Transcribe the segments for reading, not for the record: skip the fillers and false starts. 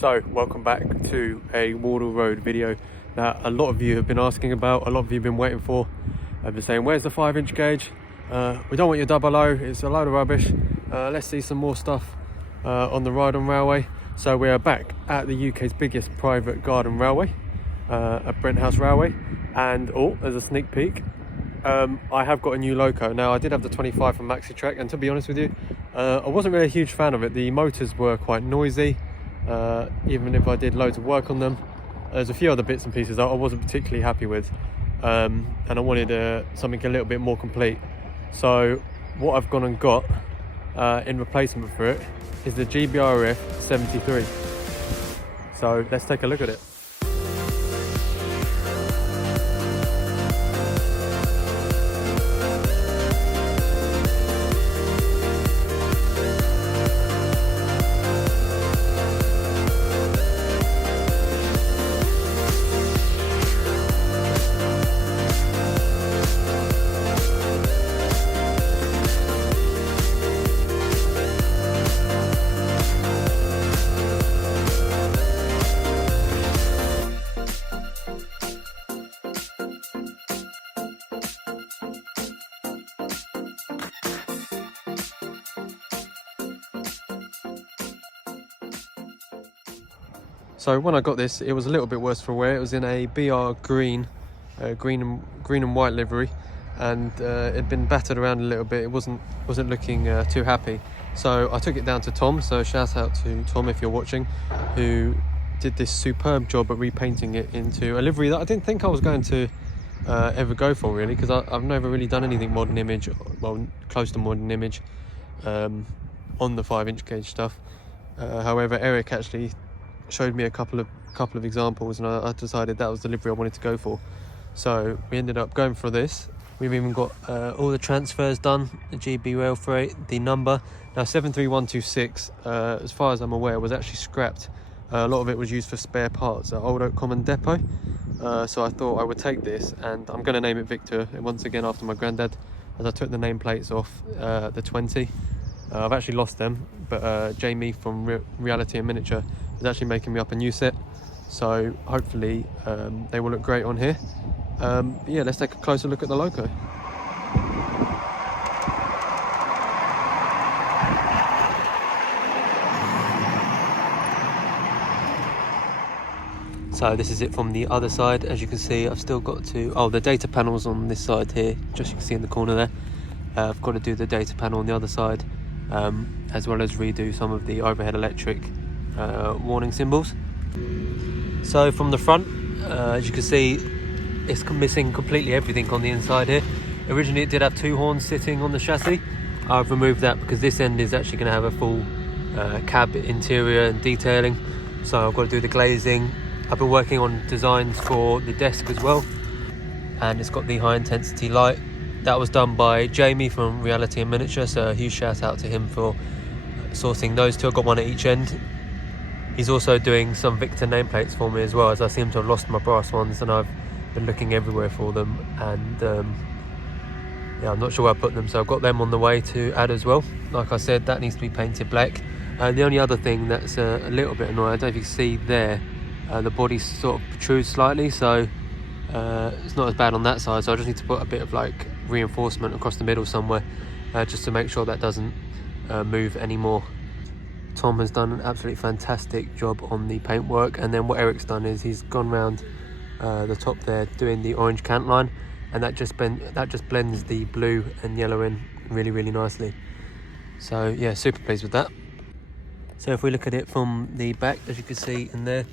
So welcome back to a Wardle Road video that a lot of you have been asking about, a lot of you have been waiting for. I've been saying, where's the 5-inch gauge? We don't want your double O, it's a load of rubbish. Let's see some more stuff on the ride on railway. So we are back at the UK's biggest private garden railway, at Brent House Railway. And oh, there's a sneak peek. I have got a new loco. Now I did have the 25 from Maxi Trek, and to be honest with you, I wasn't really a huge fan of it. The motors were quite noisy, even if I did loads of work on them. There's a few other bits and pieces that I wasn't particularly happy with, and I wanted something a little bit more complete. So what I've gone and got in replacement for it is the GBRF 73. So let's take a look at it. So when I got this, it was a little bit worse for wear. It was in a BR green and white livery, and it'd been battered around a little bit. It wasn't looking too happy. So I took it down to Tom. So shout out to Tom if you're watching, who did this superb job at repainting it into a livery that I didn't think I was going to ever go for, really, because I've never really done anything modern image, well, close to modern image, on the 5-inch gauge stuff. However, Eric actually showed me a couple of examples, and I decided that was the livery I wanted to go for. So we ended up going for this. We've even got all the transfers done, the GB rail freight, the number. Now 73126, as far as I'm aware, was actually scrapped. A lot of it was used for spare parts at Old Oak Common Depot. So I thought I would take this, and I'm going to name it Victor once again after my granddad, as I took the nameplates off the 20. I've actually lost them, but Jamie from Reality and Miniature is actually making me up a new set, so hopefully they will look great on here. Yeah, let's take a closer look at the loco. So this is it from the other side. As you can see, I've still got to, the data panels on this side here, just you can see in the corner there. I've got to do the data panel on the other side, as well as redo some of the overhead electric warning symbols. So from the front, as you can see, it's missing completely everything on the inside here. Originally it did have 2 horns sitting on the chassis. I've removed that because this end is actually going to have a full cab interior and detailing, so I've got to do the glazing. I've been working on designs for the desk as well, and it's got the high intensity light. That was done by Jamie from Reality and Miniature, so a huge shout out to him for sourcing those two. I've got one at each end. He's also doing some Victor nameplates for me as well, as I seem to have lost my brass ones and I've been looking everywhere for them, and yeah, I'm not sure where I put them, so I've got them on the way to add as well. Like I said, that needs to be painted black. And the only other thing that's a little bit annoying, I don't know if you can see there, the body sort of protrudes slightly, so it's not as bad on that side, so I just need to put a bit of like reinforcement across the middle somewhere, just to make sure that doesn't move anymore. Tom has done an absolutely fantastic job on the paintwork, and then what Eric's done is he's gone round the top there doing the orange cant line, and that just blends the blue and yellow in really, really nicely. So yeah, super pleased with that. So if we look at it from the back, as you can see in there,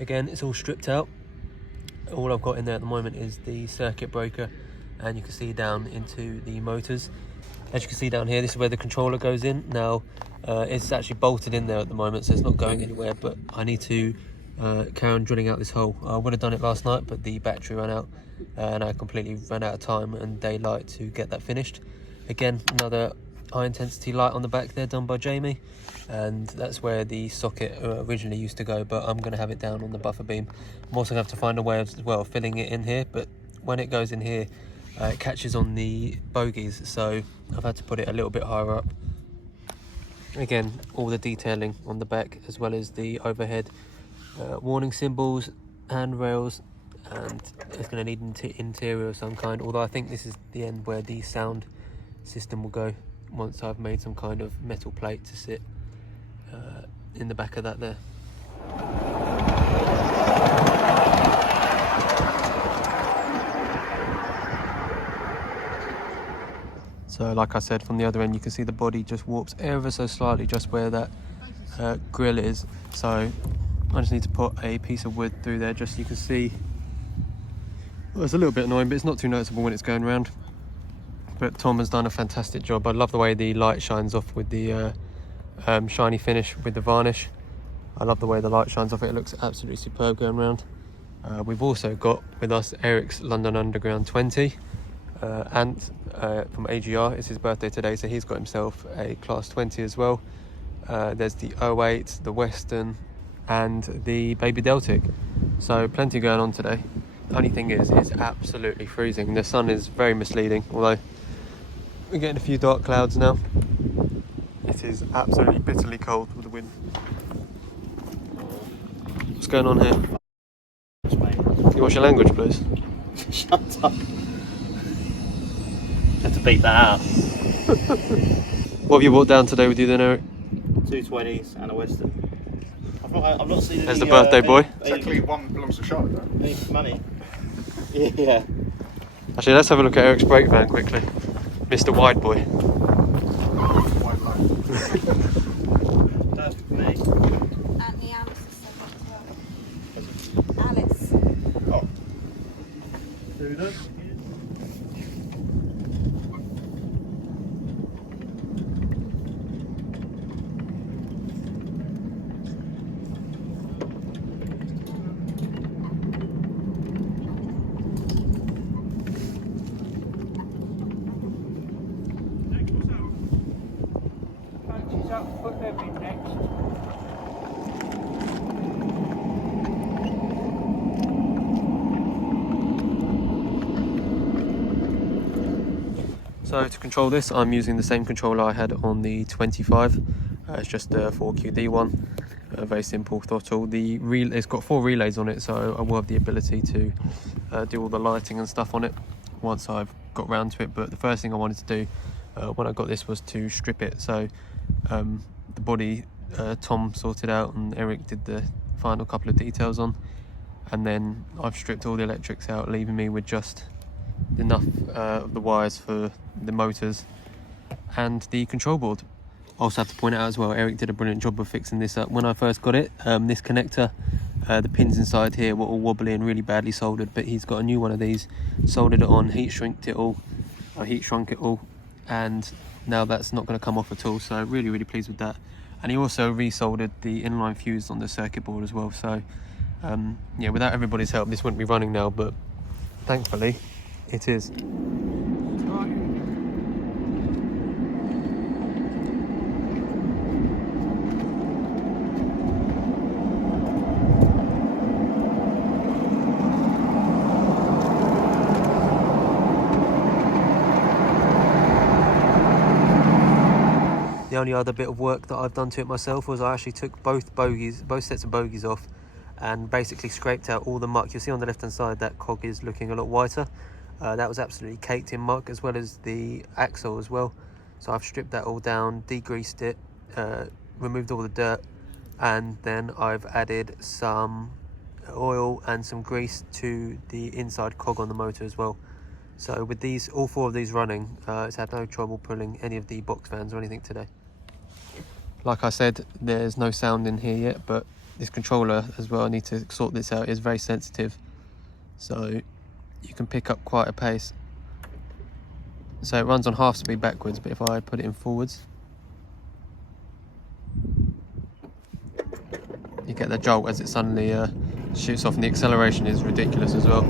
again, it's all stripped out. All I've got in there at the moment is the circuit breaker, and you can see down into the motors. As you can see down here, this is where the controller goes in. Now it's actually bolted in there at the moment, so it's not going anywhere, but I need to carry on drilling out this hole. I would have done it last night, but the battery ran out, and I completely ran out of time and daylight to get that finished. Again, another high intensity light on the back there done by Jamie, and that's where the socket originally used to go, but I'm going to have it down on the buffer beam. I'm also going to have to find a way of, well, filling it in here, but when it goes in here, it catches on the bogies, so I've had to put it a little bit higher up. Again, all the detailing on the back, as well as the overhead warning symbols, handrails, and it's going to need an interior of some kind, although I think this is the end where the sound system will go, once I've made some kind of metal plate to sit in the back of that there. So like I said, from the other end you can see the body just warps ever so slightly just where that grill is, so I just need to put a piece of wood through there just so you can see. Well, it's a little bit annoying, but it's not too noticeable when it's going around. But Tom has done a fantastic job. I love the way the light shines off with the shiny finish with the varnish. I love the way the light shines off it. It looks absolutely superb going around. We've also got with us Eric's London Underground 20 and from AGR. It's his birthday today, so he's got himself a class 20 as well. There's the 08, the Western, and the Baby Deltic. So plenty going on today. The only thing is, it's absolutely freezing. The sun is very misleading, although we're getting a few dark clouds now. It is absolutely bitterly cold with the wind. What's going on here? Can you watch your language, please? Shut up. Have to beat that out. What have you brought down today with you then, Eric? 2 20s and a Western. I've not seen any. There's the birthday boy. Technically one belongs to Charlotte though. Any money. Yeah. Actually, let's have a look at Eric's brake van quickly. Mr. Wide Boy. Quite low. That's for me. And the Alice is so good as well. Alice. Oh. Who does? So to control this, I'm using the same controller I had on the 25. It's just a 4QD one, a very simple throttle. It's got 4 relays on it, so I will have the ability to do all the lighting and stuff on it once I've got round to it. But the first thing I wanted to do when I got this was to strip it. So the body Tom sorted out and Eric did the final couple of details on, and then I've stripped all the electrics out, leaving me with just enough of the wires for the motors and the control board. I also have to point out as well, Eric did a brilliant job of fixing this up. When I first got it, this connector, the pins inside here were all wobbly and really badly soldered, but he's got a new one of these, soldered it on, heat shrunk it all, and now that's not going to come off at all, so really pleased with that. And he also resoldered the inline fuse on the circuit board as well, so yeah, without everybody's help this wouldn't be running now, but thankfully it is. The only other bit of work that I've done to it myself was I actually took both sets of bogies off and basically scraped out all the muck. You'll see on the left hand side that cog is looking a lot whiter. That was absolutely caked in muck, as well as the axle as well. So I've stripped that all down, degreased it, removed all the dirt, and then I've added some oil and some grease to the inside cog on the motor as well. So with these, all 4 of these running, it's had no trouble pulling any of the box fans or anything today. Like I said, there's no sound in here yet, but this controller as well, I need to sort this out, is very sensitive. So you can pick up quite a pace. So it runs on half speed backwards, but if I put it in forwards, you get the jolt as it suddenly shoots off, and the acceleration is ridiculous as well.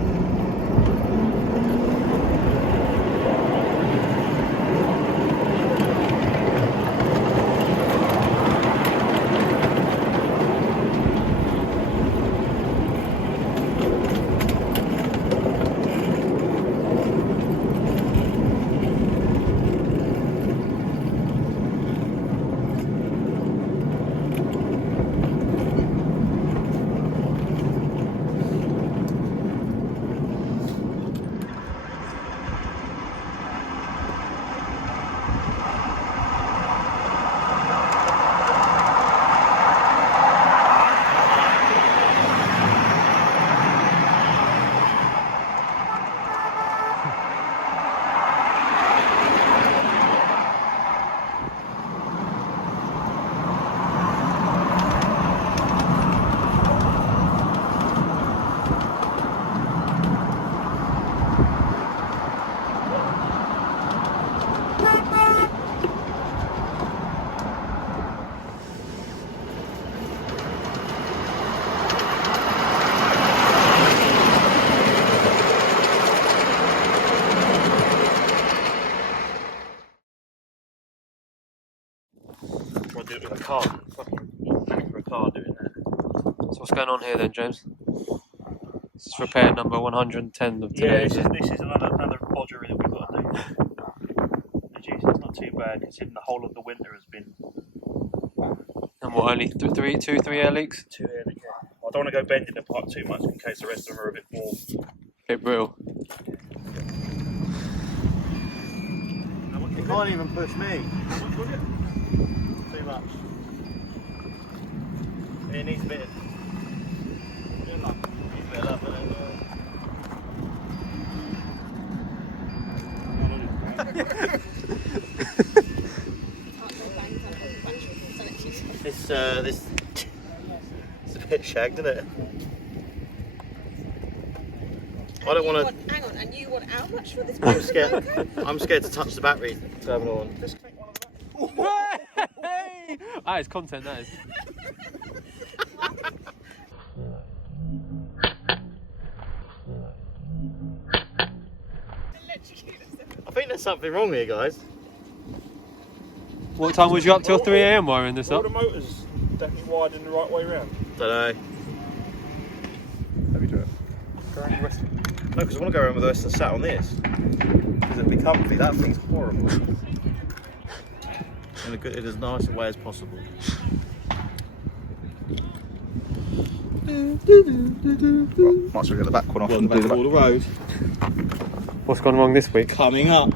car doing that. So what's going on here then, James? This is repair number 110 of Yeah, today. this is another bodgery that we've got to do. It's not too bad considering the whole of the winter has been And what, only 3 air leaks? 2 air leaks. I don't want to go bending the pipe too much in case the rest of them are a bit more. Bit brutal. You can't even push me. Too much. It needs a bit of love, doesn't this it's a bit shagged, isn't it? I don't want to. Hang on, and you want how much for this? I'm scared. I'm scared to touch the battery terminal on. That is content, that is. I think there's something wrong here, guys. What time was you up till 3 AM wiring this All up? the motors definitely wired in the right way round. Don't know. Have you do it? Go around the rest of it. No, because I want to go around with the rest and sat on this. Because it'd be comfy. That thing's horrible. In as nice a way as possible. Well, might as well get the back one off. Welcome to Wardle Road. What's gone wrong this week? Coming up.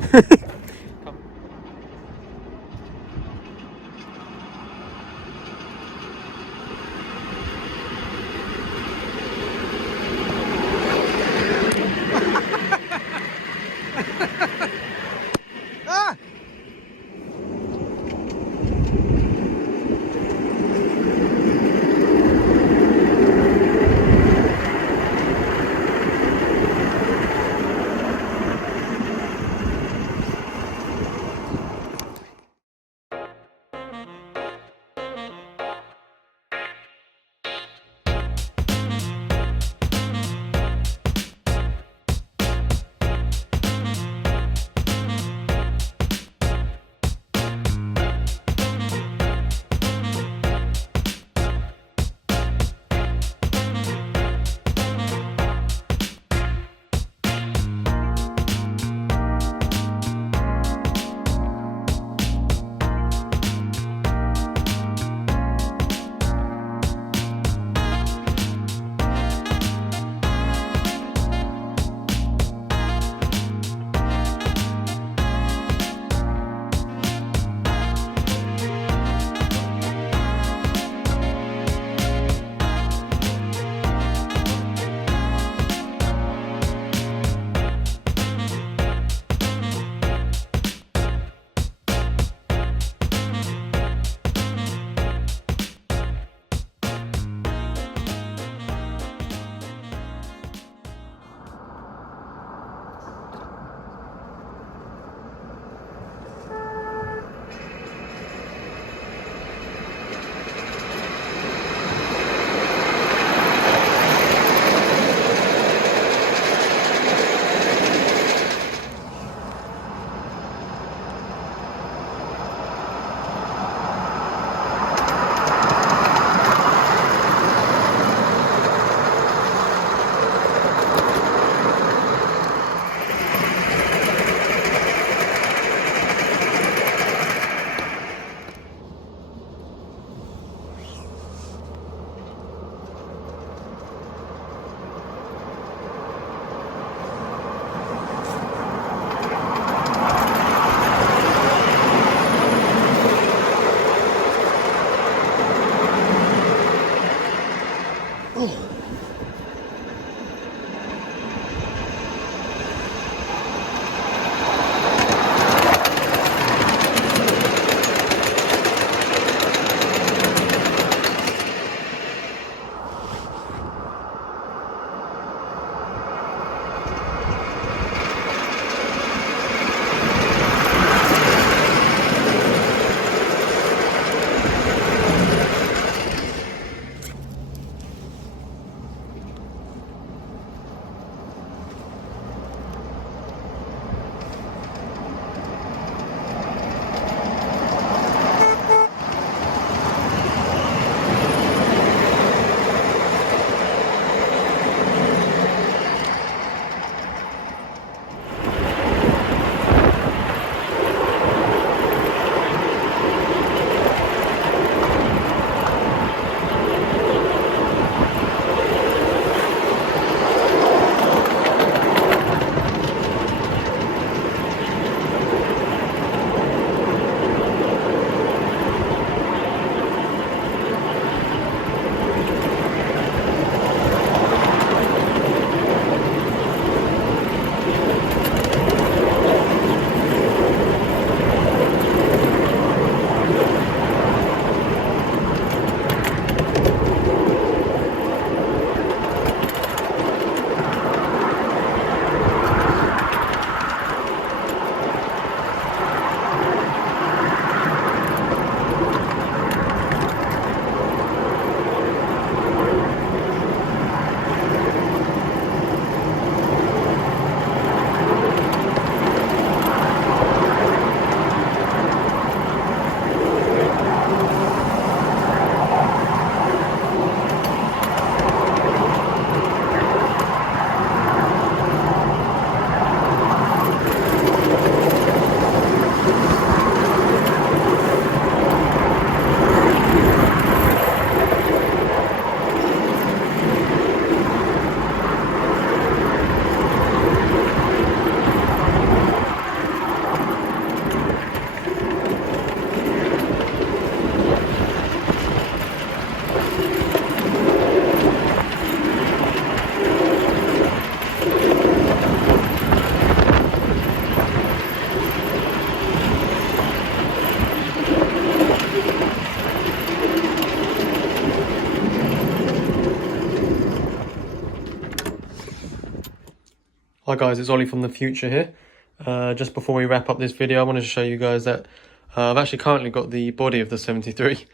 Hi guys, it's Ollie from the future here. Just before we wrap up this video, I wanted to show you guys that I've actually currently got the body of the 73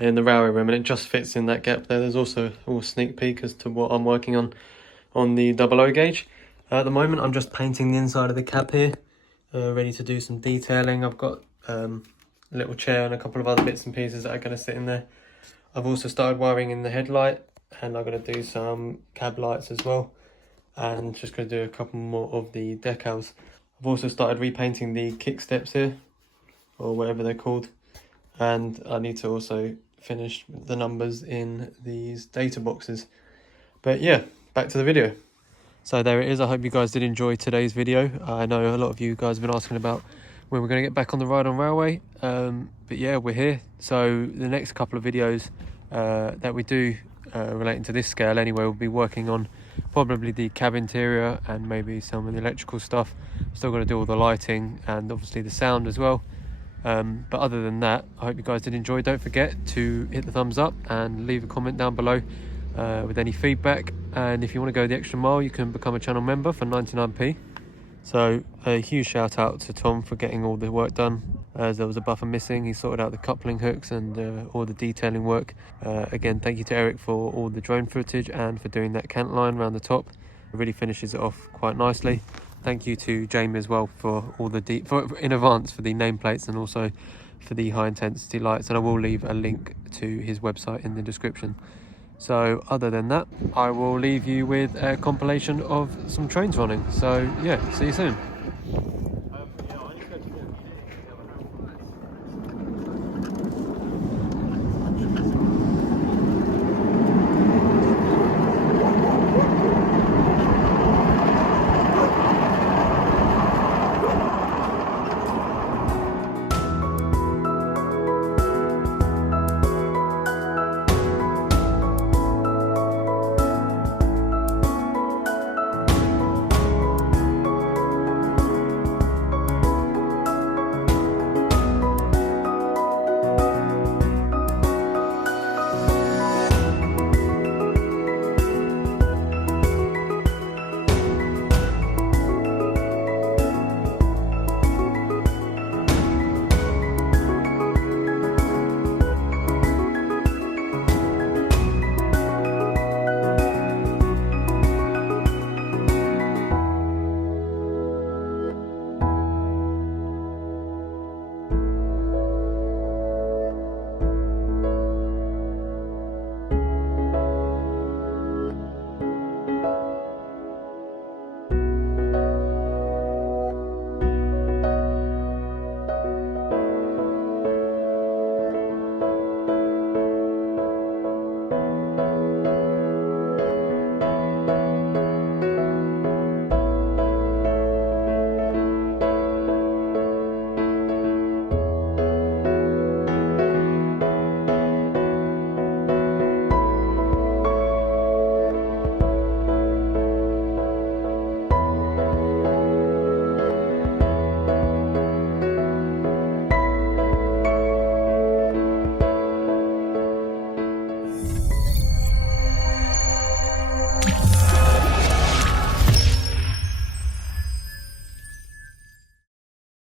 in the railway room, and it just fits in that gap there. There's also a little sneak peek as to what I'm working on the 00 gauge. At the moment I'm just painting the inside of the cab here, ready to do some detailing. I've got a little chair and a couple of other bits and pieces that are going to sit in there. I've also started wiring in the headlight, and I'm going to do some cab lights as well, and just going to do a couple more of the decals. I've also started repainting the kick steps here, or whatever they're called, and I need to also finish the numbers in these data boxes. But yeah, back to the video. So there it is. I hope you guys did enjoy today's video. I know a lot of you guys have been asking about when we're going to get back on the ride on railway, but yeah, we're here. So the next couple of videos that we do relating to this scale anyway, we'll be working on probably the cab interior and maybe some of the electrical stuff. Still got to do all the lighting and obviously the sound as well. But other than that, I hope you guys did enjoy. Don't forget to hit the thumbs up and leave a comment down below with any feedback. And if you want to go the extra mile, you can become a channel member for 99p. So a huge shout out to Tom for getting all the work done, as there was a buffer missing. He sorted out the coupling hooks and all the detailing work. Again, thank you to Eric for all the drone footage and for doing that cant line around the top. It really finishes it off quite nicely. Thank you to Jamie as well for all the in advance for the nameplates and also for the high intensity lights, and I will leave a link to his website in the description. So other than that, I will leave you with a compilation of some trains running. So yeah, see you soon.